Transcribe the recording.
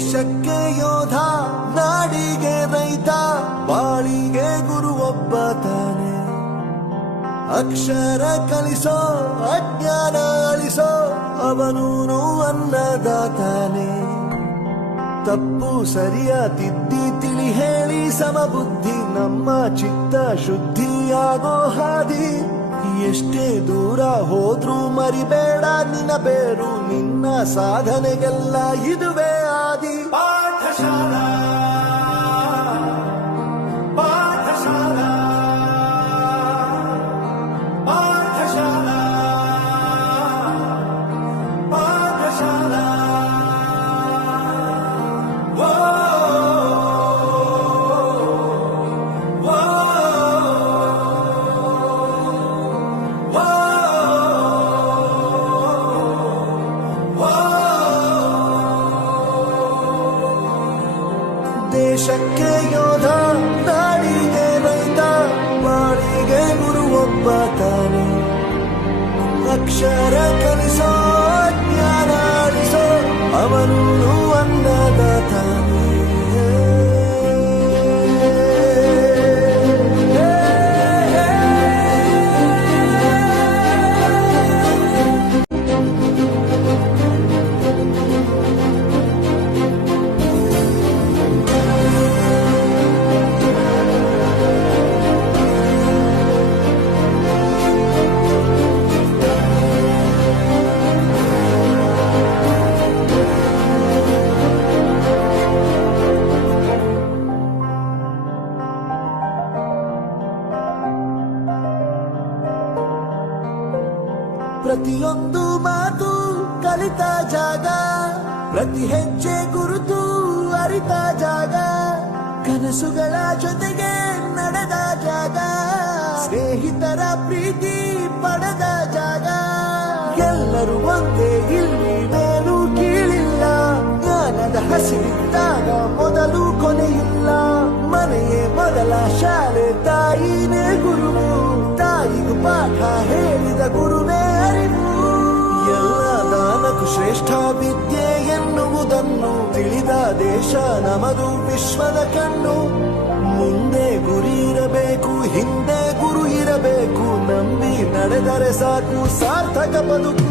ದೇಶಕ್ಕೆ ಯೋಧ, ನಾಡಿಗೆ ರೈತ, ಬಾಳಿಗೆ ಗುರು ಒಬ್ಬ ತಾನೆ. ಅಕ್ಷರ ಕಲಿಸೋ, ಅಜ್ಞಾನ ಅಳಿಸೋ, ಅವನೂನು ಅನ್ನದಾತಾನೆ. ತಪ್ಪು ಸರಿಯ ತಿದ್ದಿ ತಿಳಿ ಹೇಳಿ ಸಮಬುದ್ಧಿ, ನಮ್ಮ ಚಿತ್ತ ಶುದ್ಧಿಯಾಗೋ ಹಾದಿ. ಎಷ್ಟೇ ದೂರ ಹೋದ್ರೂ ಮರಿಬೇಡ ನಿನ್ನ ಬೇರು, ನಿನ್ನ ಸಾಧನೆಗೆಲ್ಲ ಇದುವೇ ಆದಿ. ಪಾಠಶಾಲಾ ಪಾಠಶಾಲಾ ಪಾಠಶಾಲಾ ಪಾಠಶಾಲಾ. ದೇಶಕ್ಕೆ ಯೋಧ, ನಾಡಿಗೆ ರೈತ, ಬಾಳಿಗೆ ಗುರು ಒಬ್ಬ ತಾನೆ. ಅಕ್ಷರ ಕಲಿಸೋ, ಜ್ಞಾನ ಅಳಿಸೋ, ಅವನೂನು ಅನ್ನದಾತಾನೆ. ಪ್ರತಿಯೊಂದು ಮಾತು ಕಲಿತ ಜಾಗ, ಪ್ರತಿ ಹೆಜ್ಜೆ ಗುರುತು ಅರಿತ ಜಾಗ, ಕನಸುಗಳ ಜೊತೆಗೆ ನಡೆದ ಜಾಗ, ಸ್ನೇಹಿತರ ಪ್ರೀತಿ ಪಡೆದ ಜಾಗ. ಎಲ್ಲರೂ ಒಂದೇ, ಇಲ್ಲಿ ಮೇಲೂ ಕೀಳಿಲ್ಲ, ಜ್ಞಾನದ ಹಸಿವಿದ್ದಾಗ ಮೊದಲು ಕೊನೆಯಿಲ್ಲ. ಮನೆಯೇ ಮೊದಲ ಶಾಲೆ, ತಾಯಿನೇ ಗುರುವು, ತಾಯಿಗೂ ಪಾಠ ಹೇಳಿದ ಗುರುವೇ ಅರಿವು. ಎಲ್ಲ ದಾನಕ್ಕೂ ಶ್ರೇಷ್ಠ ವಿದ್ಯೆ ಎನ್ನುವುದನ್ನು ತಿಳಿದ ದೇಶ ನಮದು, ವಿಶ್ವದ ಕಣ್ಣು. ಮುಂದೆ ಗುರಿ ಇರಬೇಕು, ಹಿಂದೆ ಗುರು ಇರಬೇಕು, ನಂಬಿ ನಡೆದರೆ ಸಾಕು ಸಾರ್ಥಕ ಬದುಕು.